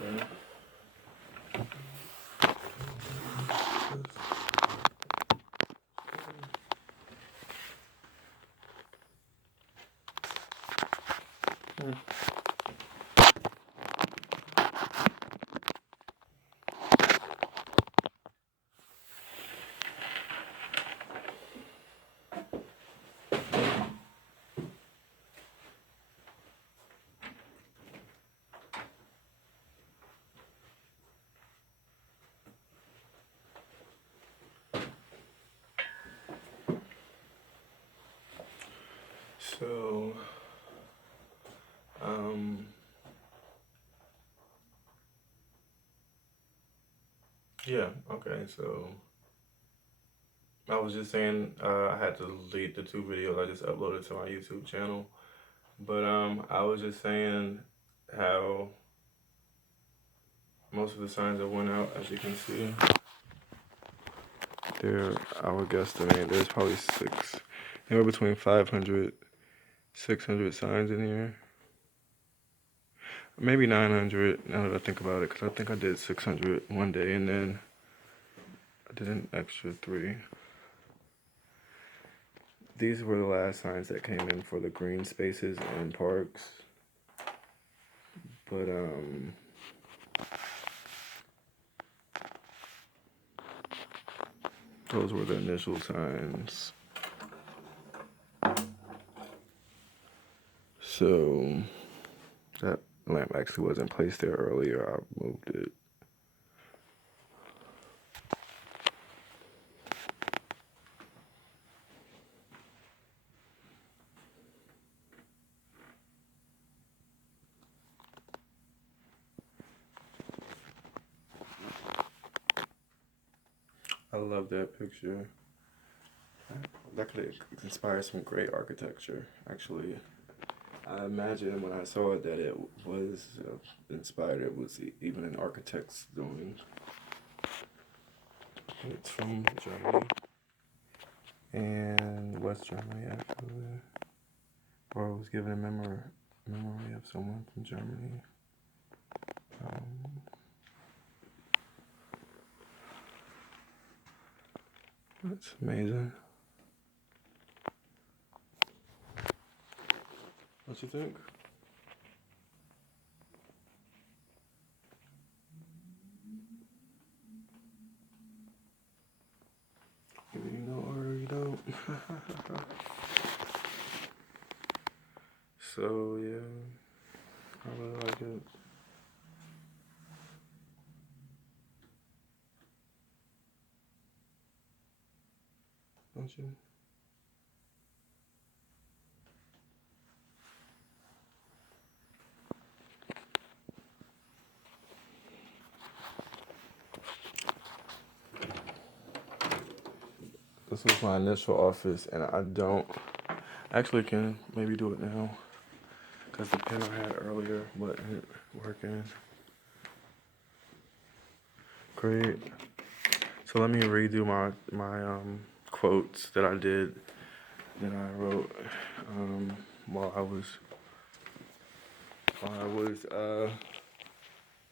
water. So, yeah, okay, so I was just saying I had to delete the 2 videos I just uploaded to my YouTube channel. But I was just saying how most of the signs that went out, as you can see, there, I would guesstimate there's probably anywhere between 500, 600 signs in here. Maybe 900 now that I think about it, because I think I did 600 one day and then I did an extra 3. These were the last signs that came in for the green spaces and parks. But those were the initial signs. So that lamp actually wasn't placed there earlier. I moved it. I love that picture. That could inspire some great architecture, actually. I imagine when I saw it that it was inspired. It was even an architect's doing. It's from Germany. And West Germany, actually. Or it was given a memory of someone from Germany. That's amazing. What you think? Either you know or you don't. So yeah, I really like it. Don't you? This was my initial office, and I don't actually can maybe do it now because the pen I had earlier wasn't working. Great. So let me redo my quotes that I wrote while I was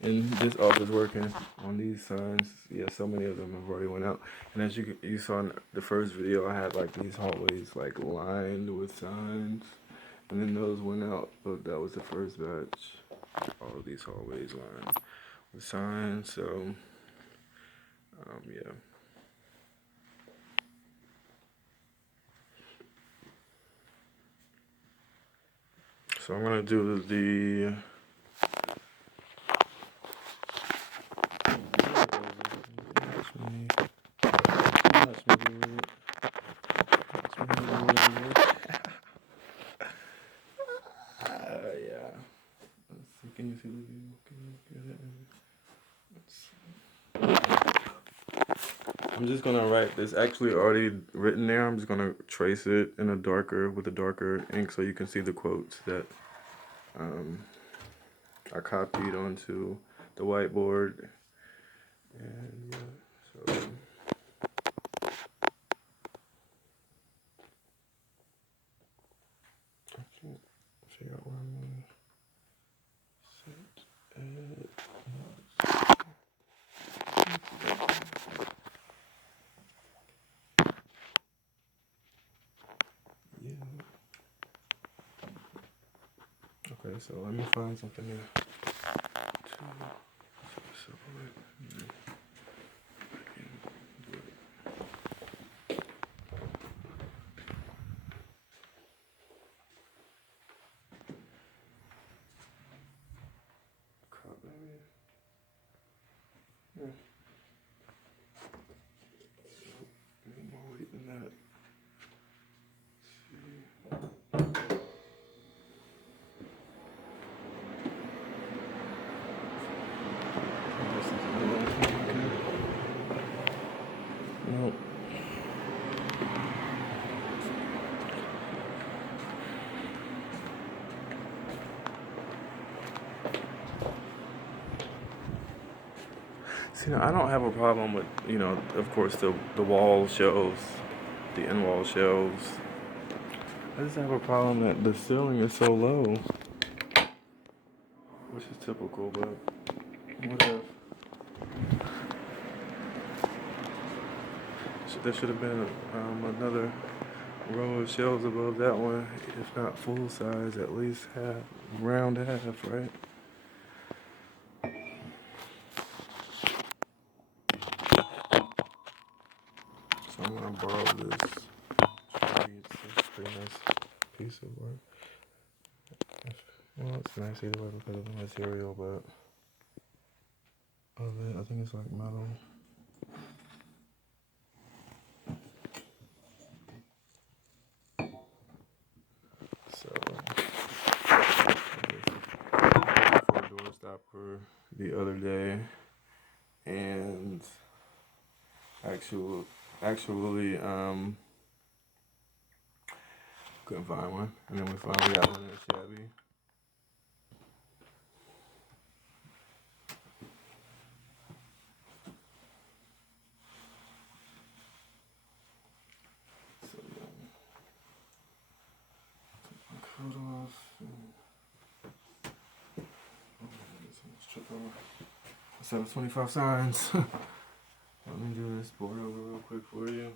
in this office working on these signs. Yeah, so many of them have already went out. And as you saw in the first video, I had like these hallways like lined with signs, and then those went out. But that was the first batch. All of these hallways lined with signs. So yeah. So I'm gonna do the. Yeah. Let's see. Can you see the view? Can you get it? I'm just gonna write this. Actually, already written there. I'm just gonna trace it in a with a darker ink, so you can see the quotes that I copied onto the whiteboard. And yeah, so. I can't figure out where I'm gonna sit it. Okay, so let me find something here. Separate. Yeah. More weight than that. Nope. See, now, I don't have a problem with, of course, the wall shelves, the end wall shelves. I just have a problem that the ceiling is so low, which is typical, but whatever. There should have been another row of shelves above that one, if not full size, at least half, round half, right? So I'm gonna borrow this tree. It's a pretty nice piece of work. Well, it's nice either way because of the material, but of it, I think it's like metal. So, for a door stopper the other day, and actually, couldn't find one, and then we finally got one in a shabby. So cut off. Set of 25 signs. Let me do this board over real quick for you.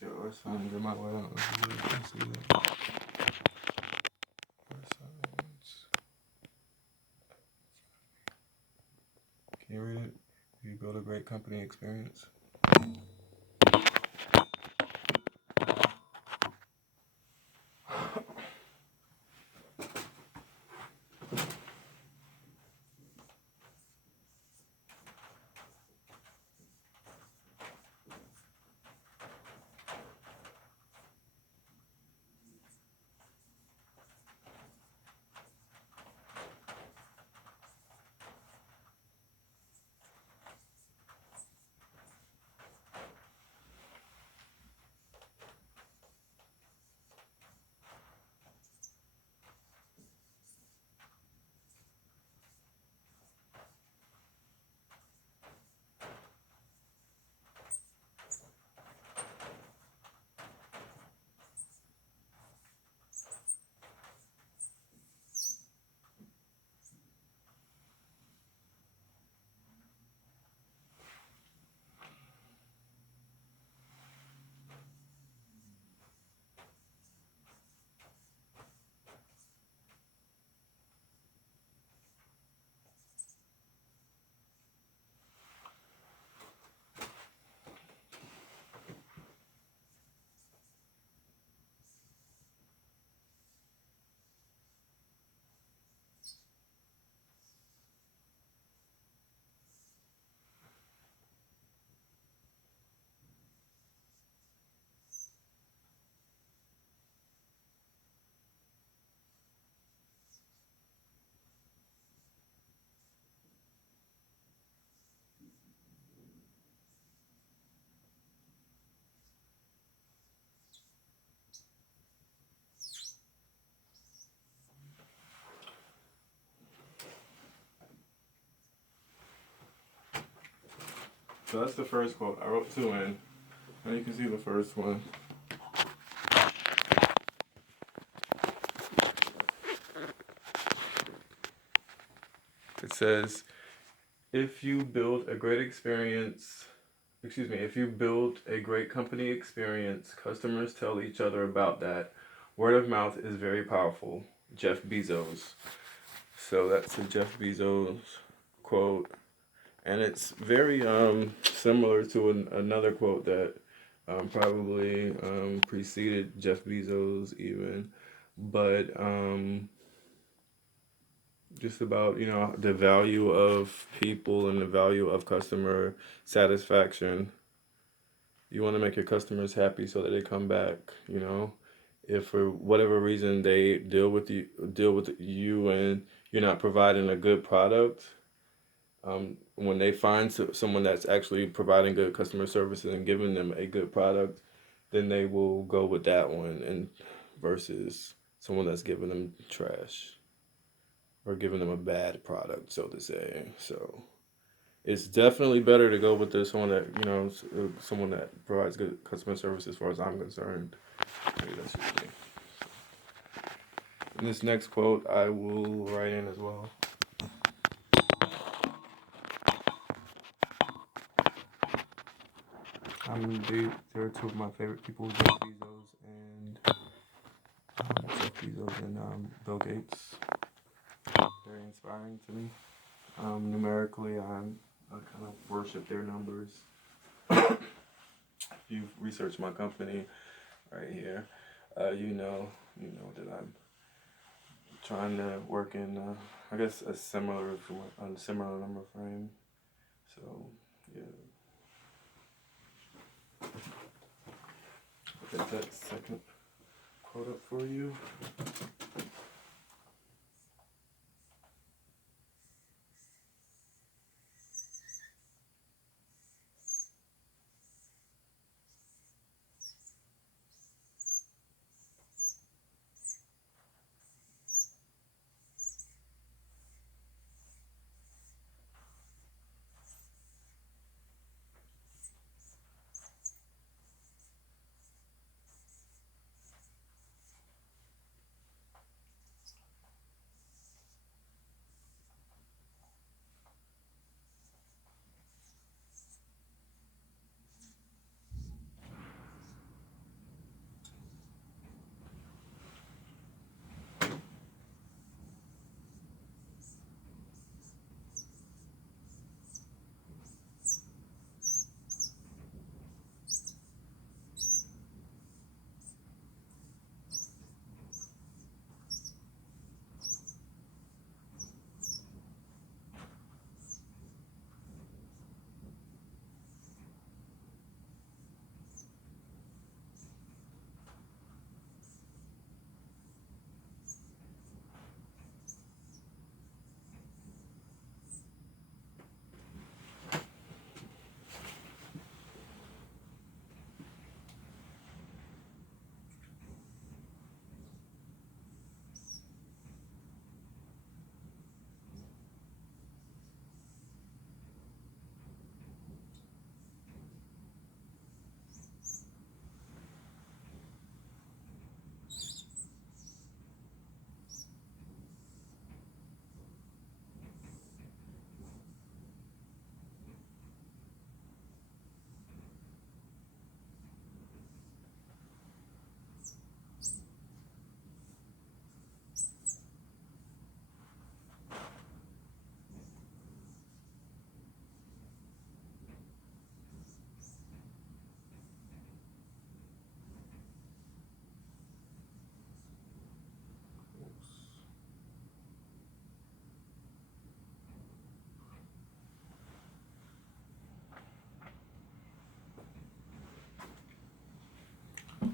There are signs in my way. I don't know if you can see that. There are signs. Can you read it? You build a great company experience. So that's the first quote. I wrote two in. Now you can see the first one. It says, if you build a great experience, if you build a great company experience, customers tell each other about that. Word of mouth is very powerful. Jeff Bezos. So that's a Jeff Bezos quote. And it's very similar to another quote that probably preceded Jeff Bezos even. But just about, the value of people and the value of customer satisfaction. You want to make your customers happy so that they come back, if for whatever reason they deal with you and you're not providing a good product, when they find someone that's actually providing good customer services and giving them a good product, then they will go with that one and versus someone that's giving them trash or giving them a bad product, so to say. So it's definitely better to go with someone that someone that provides good customer service as far as I'm concerned. Maybe that's just me. And this next quote I will write in as well. They're two of my favorite people, Jeff Bezos and Bill Gates. Very inspiring to me. Numerically, I kind of worship their numbers. If you've researched my company right here, you know that I'm trying to work in, I guess, a similar number frame. So, yeah. I'll get that second quote up for you.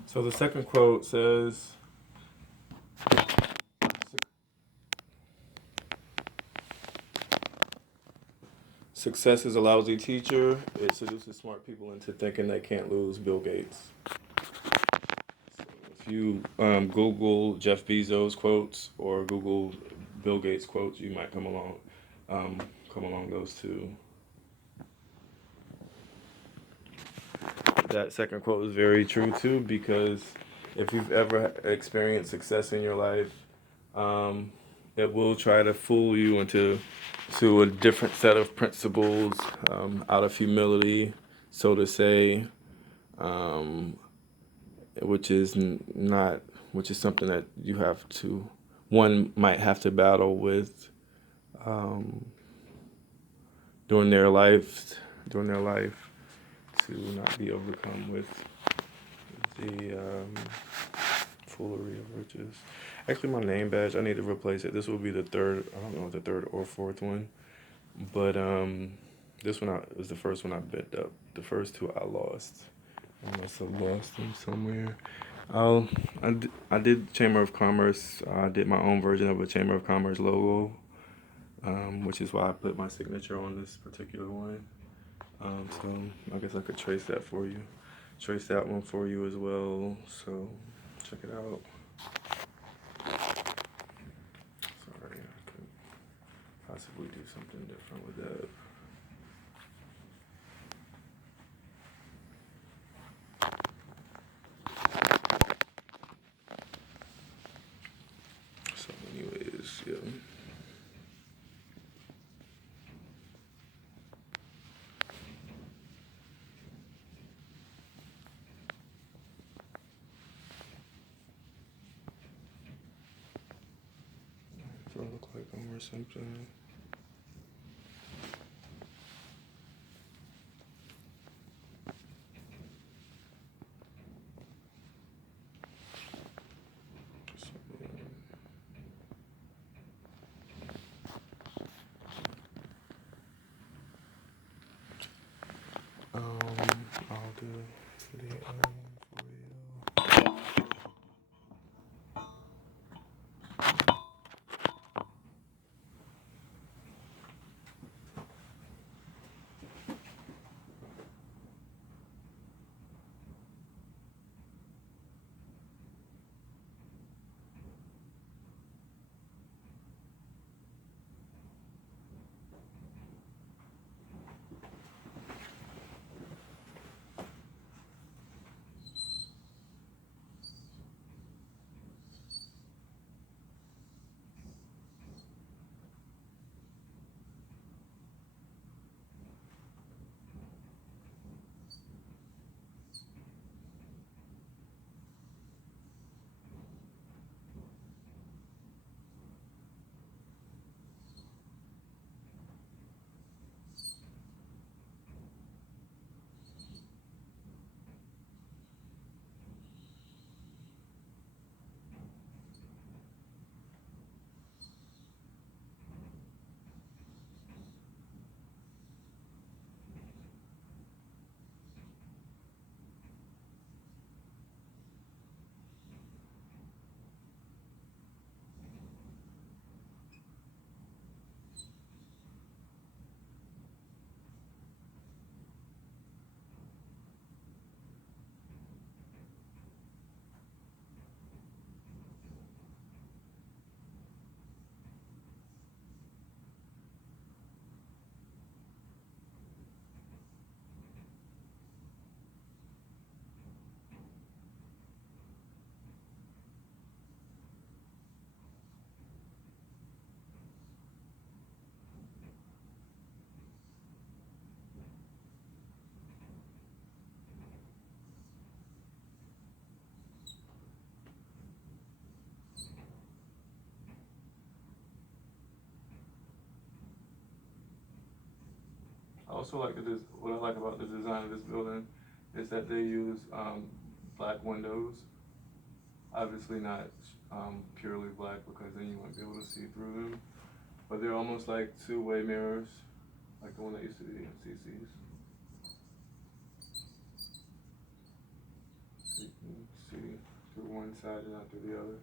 So the second quote says, success is a lousy teacher. It seduces smart people into thinking they can't lose. Bill Gates. So if you Google Jeff Bezos quotes or Google Bill Gates quotes, you might come along those two. that second quote is very true too, because if you've ever experienced success in your life, um, it will try to fool you into a different set of principles, out of humility, so to say, um, which is not, which is something that you have to, one might have to battle with, um, during their life, during their life, to not be overcome with the foolery of riches. Actually, my name badge, I need to replace it. This will be the third, I don't know, the third or fourth one. But this one was the first one I bent up. The first two I lost. I must have lost them somewhere. I did Chamber of Commerce. I did my own version of a Chamber of Commerce logo, which is why I put my signature on this particular one. So I guess I could trace that for you. Trace that one for you as well. So check it out. Sorry, I could possibly do something different with that. So anyways, yeah. Do I look like I'm or something? I'll do the for you. I also like what I like about the design of this building is that they use black windows. Obviously not purely black, because then you wouldn't be able to see through them. But they're almost like two-way mirrors, like the one that used to be in CC's. So you can see through one side and not through the other.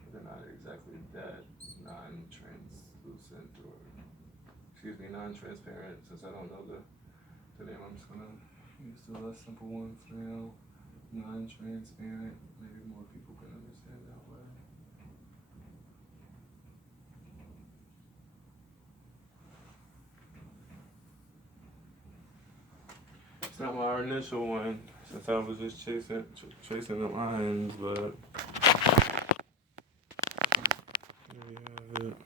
But they're not exactly that non-translucent, or excuse me, non-transparent. Since I don't know the name, I'm just gonna use the less simple one for now. Non-transparent. Maybe more people can understand that way. It's not my initial one. I was just chasing the lines, but there you have it.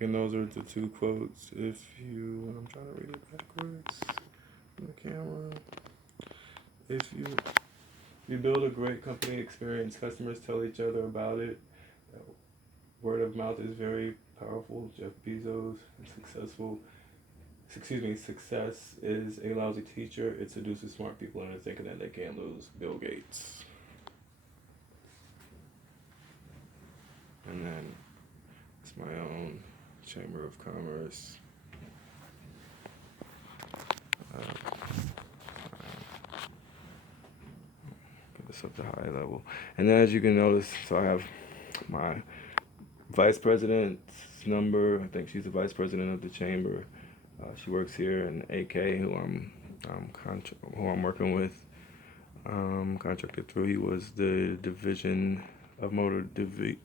And those are the two quotes. I'm trying to read it backwards on the camera. If you build a great company experience, customers tell each other about it. Word of mouth is very powerful. Jeff Bezos, success is a lousy teacher. It seduces smart people into thinking that they can't lose. Bill Gates. And then it's my own Chamber of Commerce. Get this up to high level. And then as you can notice, so I have my vice president's number. I think she's the vice president of the chamber. She works here, and AK, who I'm working with, contracted through. He was the division of motor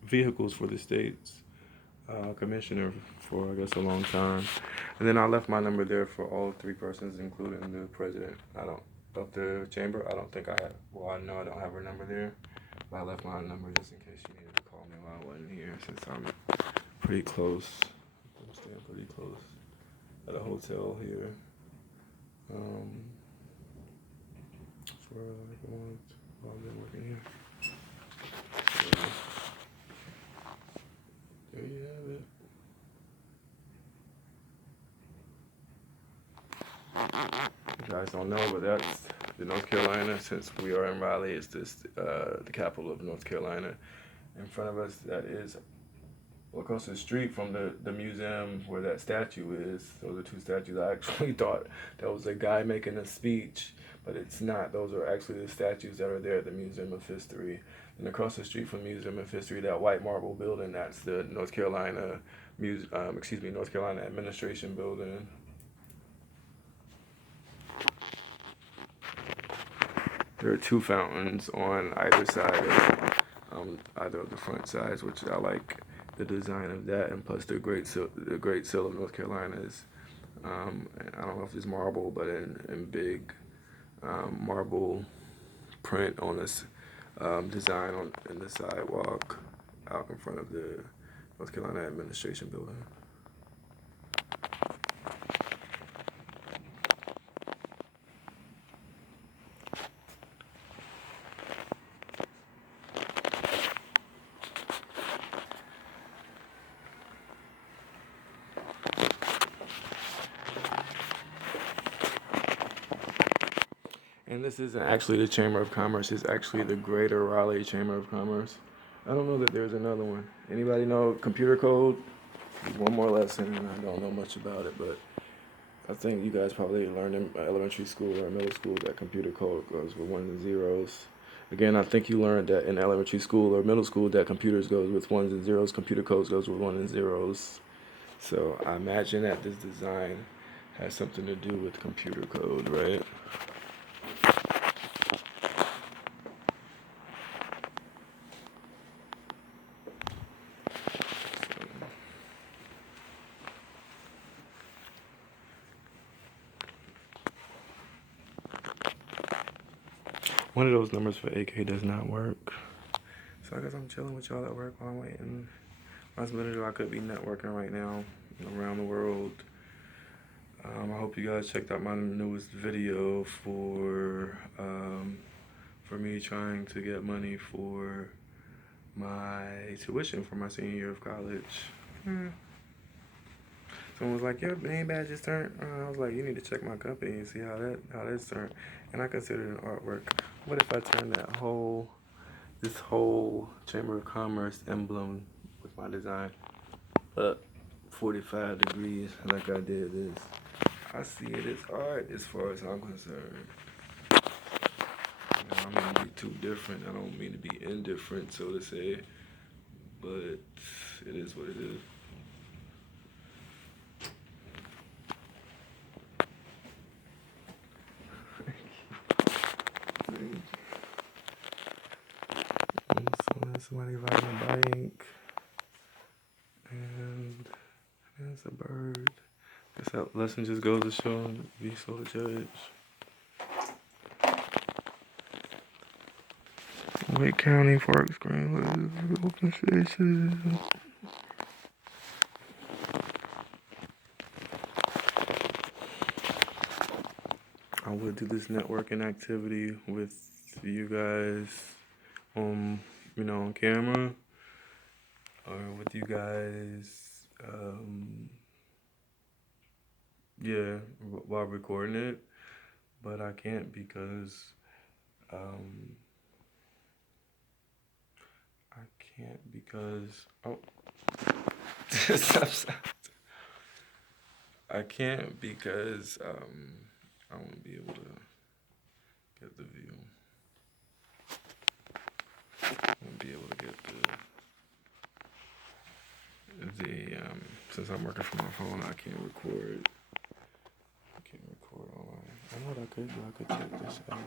vehicles for the state's commissioner for, I guess, a long time. And then I left my number there for all three persons, including the president. Of the chamber. I don't think I have. Well, I know I don't have her number there, but I left my number just in case she needed to call me while I wasn't here, since I'm pretty close. I'm staying pretty close at a hotel here. For like a month while I've been working here. So, there you have it. You guys don't know, but that's the North Carolina. Since we are in Raleigh, it's the capital of North Carolina. In front of us, that is across the street from the museum where that statue is. Those are two statues. I actually thought that was a guy making a speech, but it's not. Those are actually the statues that are there at the Museum of History. And across the street from the Museum of History, that white marble building, that's the North Carolina North Carolina Administration Building. There are two fountains on either side of either of the front sides, which I like the design of that, and plus the Great Seal of North Carolina is, and I don't know if it's marble, but in big marble print on this design in the sidewalk out in front of the North Carolina Administration Building. And this isn't actually the Chamber of Commerce, it's actually the Greater Raleigh Chamber of Commerce. I don't know that there's another one. Anybody know computer code? One more lesson, and I don't know much about it, but I think you guys probably learned in elementary school or middle school that computer code goes with ones and zeros. Again, I think you learned that in elementary school or middle school that computers goes with ones and zeros, computer codes goes with ones and zeros. So I imagine that this design has something to do with computer code, right? One of those numbers for AK does not work. So I guess I'm chilling with y'all at work while I'm waiting. Possibility I could be networking right now around the world. I hope you guys checked out my newest video for me trying to get money for my tuition for my senior year of college. Someone was like, "Your name badge just turned." I was like, "You need to check my company and see how that's turned." And I considered it an artwork. What if I turn this whole Chamber of Commerce emblem with my design up 45 degrees like I did this? I see it as art as far as I'm concerned. I don't mean to be too different. I don't mean to be indifferent, so to say. But it is what it is. Somebody riding a bike, and there's a bird. Guess that lesson just goes to show, be slow to judge. Wake County, Forks, Greenwood, open spaces. I would do this networking activity with you guys, on camera, or with you guys, yeah, while recording it, but I can't because, um, oh, I can't because, I won't be able to get the view. I won't be able to get since I'm working from my phone, I can't record. I can't record online. I know what I could do. I could check this out.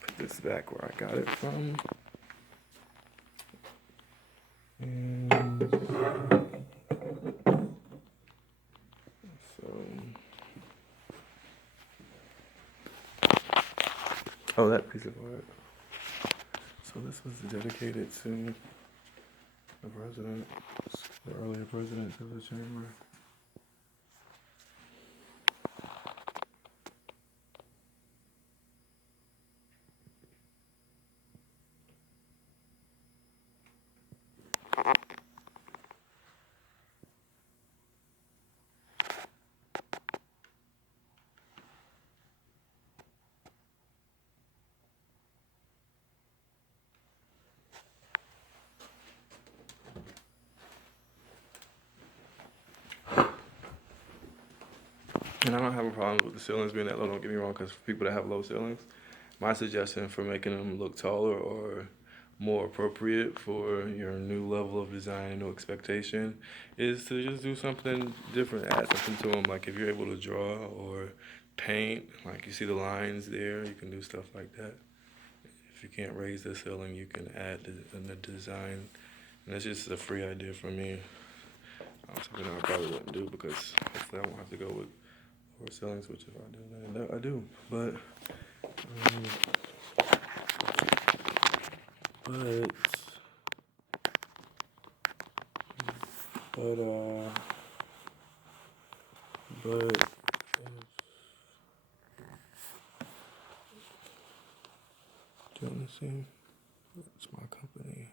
Put this back where I got it from. And so, oh, that piece of art. So this was dedicated to the president, the earlier presidents of the chamber. And I don't have a problem with the ceilings being that low, don't get me wrong, because for people that have low ceilings, my suggestion for making them look taller or more appropriate for your new level of design, new expectation, is to just do something different, add something to them. Like if you're able to draw or paint, like you see the lines there, you can do stuff like that. If you can't raise the ceiling, you can add the design. And that's just a free idea for me. Something I probably wouldn't do because hopefully I won't have to go with or ceilings, which if I do, then I do. But, but, do you want to see? It's my company.